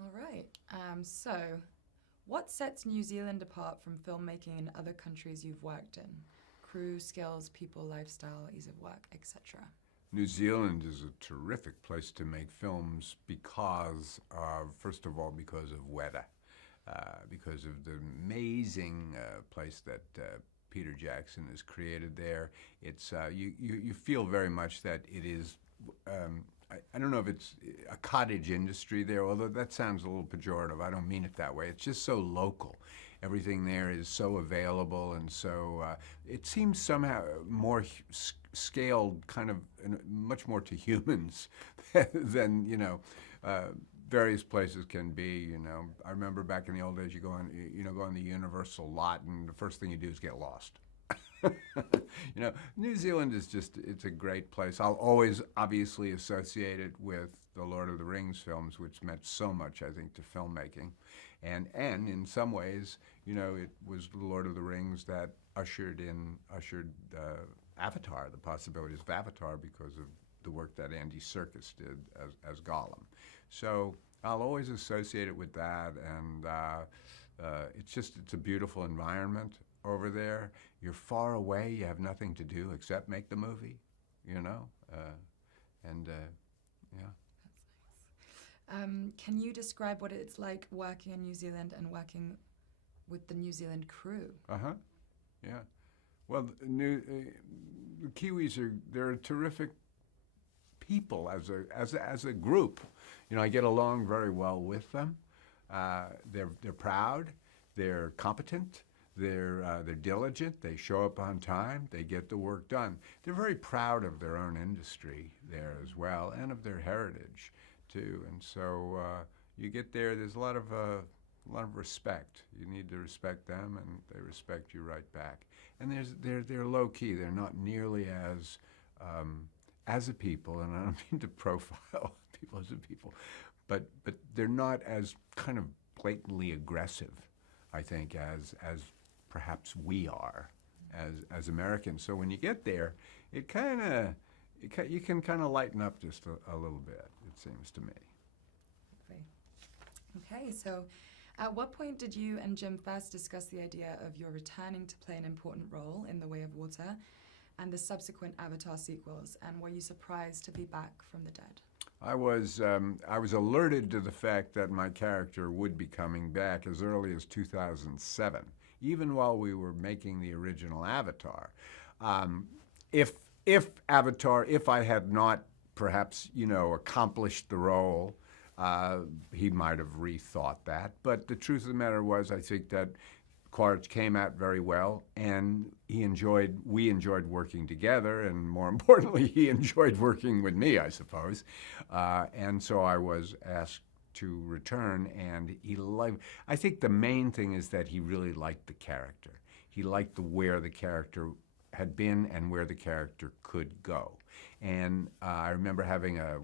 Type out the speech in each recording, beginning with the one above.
All right. So, what sets New Zealand apart from filmmaking in other countries you've worked in? Crew, skills, people, lifestyle, ease of work, etc. New Zealand is a terrific place to make films because of, first of all, because of weather, because of the amazing place that Peter Jackson has created there. It's you feel very much that it is. I don't know if it's a cottage industry there, although that sounds a little pejorative. I don't mean it that way. It's just so local. Everything there is so available, and so it seems somehow more scaled, kind of much more to humans than various places can be. I remember back in the old days, you go on the Universal lot, and the first thing you do is get lost. New Zealand is it's a great place. I'll always obviously associate it with the Lord of the Rings films, which meant so much, I think, to filmmaking. And in some ways, it was the Lord of the Rings that ushered Avatar, the possibilities of Avatar, because of the work that Andy Serkis did as Gollum. So I'll always associate it with that, and it's a beautiful environment over there. You're far away. You have nothing to do except make the movie, and yeah. That's nice. Can you describe what it's like working in New Zealand and working with the New Zealand crew? Uh-huh. Yeah. Well, the Kiwis they're a terrific people as a group. I get along very well with them. They're proud. They're competent. They're diligent. They show up on time. They get the work done. They're very proud of their own industry there as well, and of their heritage too. And so you get there. There's a lot of respect. You need to respect them, and they respect you right back. And they're low key. They're not nearly as a people, and I don't mean to profile people as a people, but they're not as kind of blatantly aggressive, I think, as perhaps we are as Americans. So when you get there, you can kind of lighten up just a little bit, it seems to me. Okay, so at what point did you and Jim first discuss the idea of your returning to play an important role in The Way of Water and the subsequent Avatar sequels, and were you surprised to be back from the dead? I was alerted to the fact that my character would be coming back as early as 2007, even while we were making the original Avatar. If I had not perhaps accomplished the role, he might have rethought that. But the truth of the matter was, I think that Quaritch came out very well, and we enjoyed working together, and more importantly, he enjoyed working with me, I suppose. And so I was asked to return, and I think the main thing is that he really liked the character. He liked where the character had been and where the character could go. And I remember having a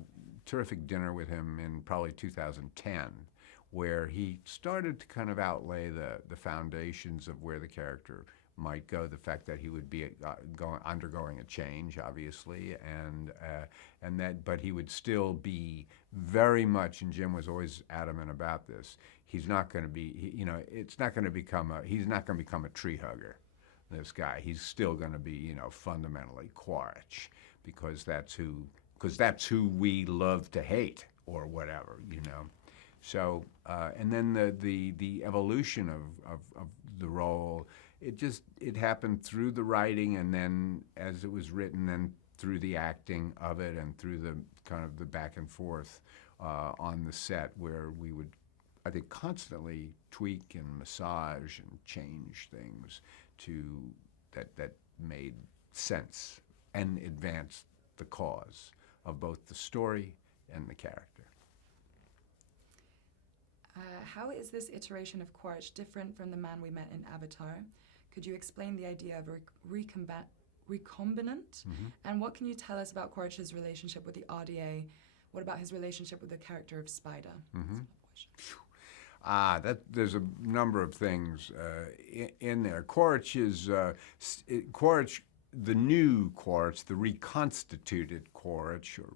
terrific dinner with him in probably 2010, where he started to kind of outlay the foundations of where the character might go, the fact that he would be undergoing a change, obviously, but he would still be very much, and Jim was always adamant about this, he's not going to be, he's not going to become a tree hugger, this guy. He's still going to be, fundamentally Quaritch, because that's who we love to hate, or whatever, So, and then the evolution of the role, it happened through the writing, and then as it was written, and through the acting of it, and through the kind of the back and forth on the set, where we would, I think, constantly tweak and massage and change things that made sense and advanced the cause of both the story and the character. How is this iteration of Quaritch different from the man we met in Avatar? Could you explain the idea of recombinant? Mm-hmm. And what can you tell us about Quaritch's relationship with the RDA? What about his relationship with the character of Spider? Mm-hmm. There's a number of things in there. Quaritch the new Quaritch, the reconstituted Quaritch, or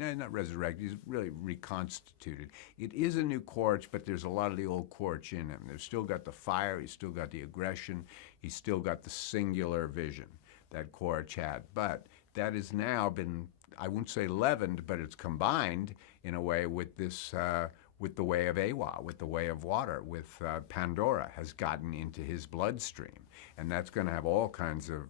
not resurrected, he's really reconstituted. It is a new Quaritch, but there's a lot of the old Quaritch in him. There's still got the fire, he's still got the aggression, he's still got the singular vision that Quaritch had. But that has now been, I won't say leavened, but it's combined in a way with this, with the way of Refoua, with the way of water, with Pandora has gotten into his bloodstream. And that's going to have all kinds of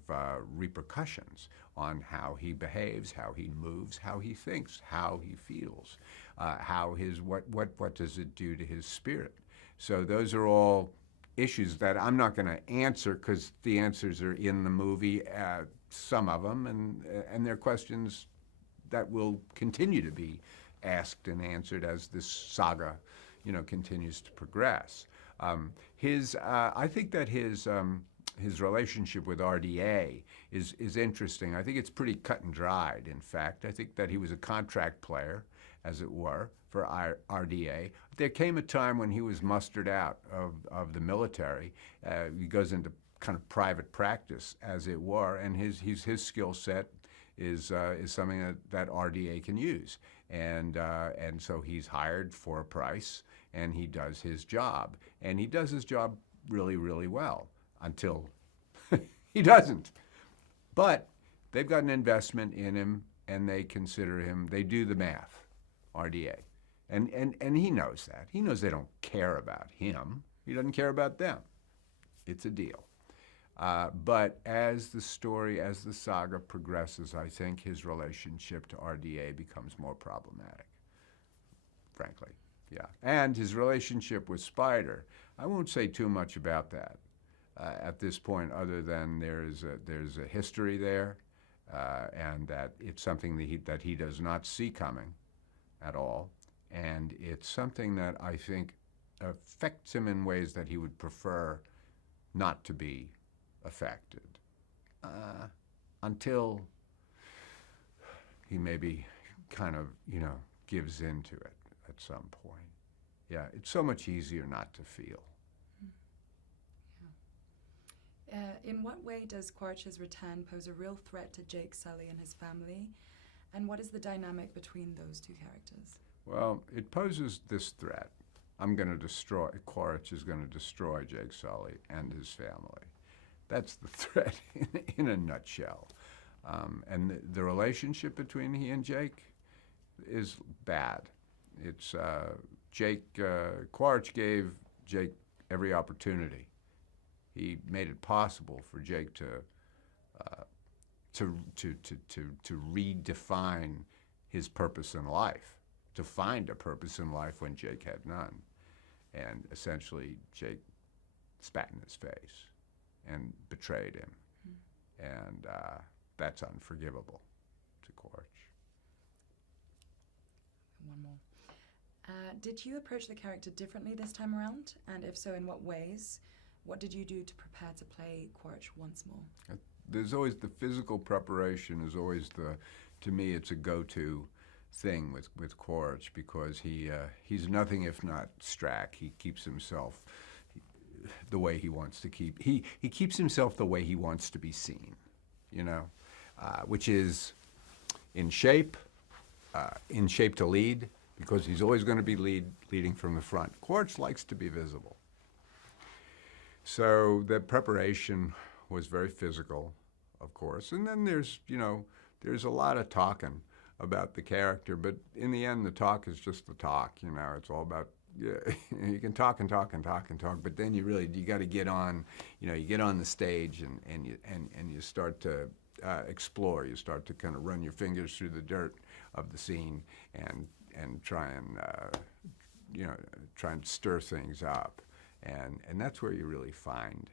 repercussions on how he behaves, how he moves, how he thinks, how he feels, what does it do to his spirit. So those are all issues that I'm not going to answer because the answers are in the movie, some of them, and they're questions that will continue to be asked and answered as this saga, continues to progress. I think that his relationship with RDA is interesting. I think it's pretty cut and dried, in fact. I think that he was a contract player, as it were, for RDA. There came a time when he was mustered out of the military. He goes into kind of private practice, as it were, and his skill set is something that RDA can use. And so he's hired for a price, and he does his job. And he does his job really, really well until he doesn't. But they've got an investment in him, and they consider him, they do the math, RDA. And he knows that. He knows they don't care about him. He doesn't care about them. It's a deal. But as the story, as the saga progresses, I think his relationship to RDA becomes more problematic, frankly. Yeah. And his relationship with Spider, I won't say too much about that at this point, other than there's a history there, and that it's something that he does not see coming at all. And it's something that I think affects him in ways that he would prefer not to be affected, until he maybe kind of, gives into it at some point. Yeah, it's so much easier not to feel. Yeah. In what way does Quaritch's return pose a real threat to Jake Sully and his family? And what is the dynamic between those two characters? Well, it poses this threat. Quaritch is going to destroy Jake Sully and his family. That's the threat in a nutshell. And the relationship between he and Jake is bad. It's Quaritch gave Jake every opportunity. He made it possible for Jake to redefine his purpose in life, to find a purpose in life when Jake had none. And essentially, Jake spat in his face and betrayed him. And that's unforgivable to Quaritch. One more. Did you approach the character differently this time around? And if so, in what ways? What did you do to prepare to play Quaritch once more? There's always the physical preparation is always to me, it's a go-to thing with Quaritch, because he's nothing if not Strack. He keeps himself the way he wants to keep. He keeps himself the way he wants to be seen, which is in shape to lead, because he's always going to be leading from the front. Quaritch likes to be visible. So the preparation was very physical, of course. And then there's a lot of talking about the character, but in the end, the talk is just the talk. It's all about, you can talk and talk and talk and talk, but then you got to get on, you get on the stage and you start to explore. You start to kind of run your fingers through the dirt of the scene and try and stir things up. And that's where you really find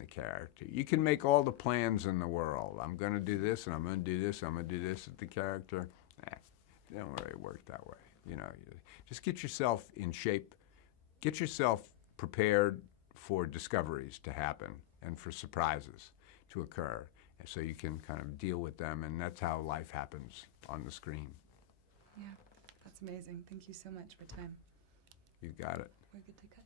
the character. You can make all the plans in the world. I'm going to do this, and I'm going to do this, I'm going to do this with the character. It don't really work that way. You just get yourself in shape. Get yourself prepared for discoveries to happen and for surprises to occur, so you can kind of deal with them, and that's how life happens on the screen. Yeah, that's amazing. Thank you so much for your time. You got it. We're good to cut.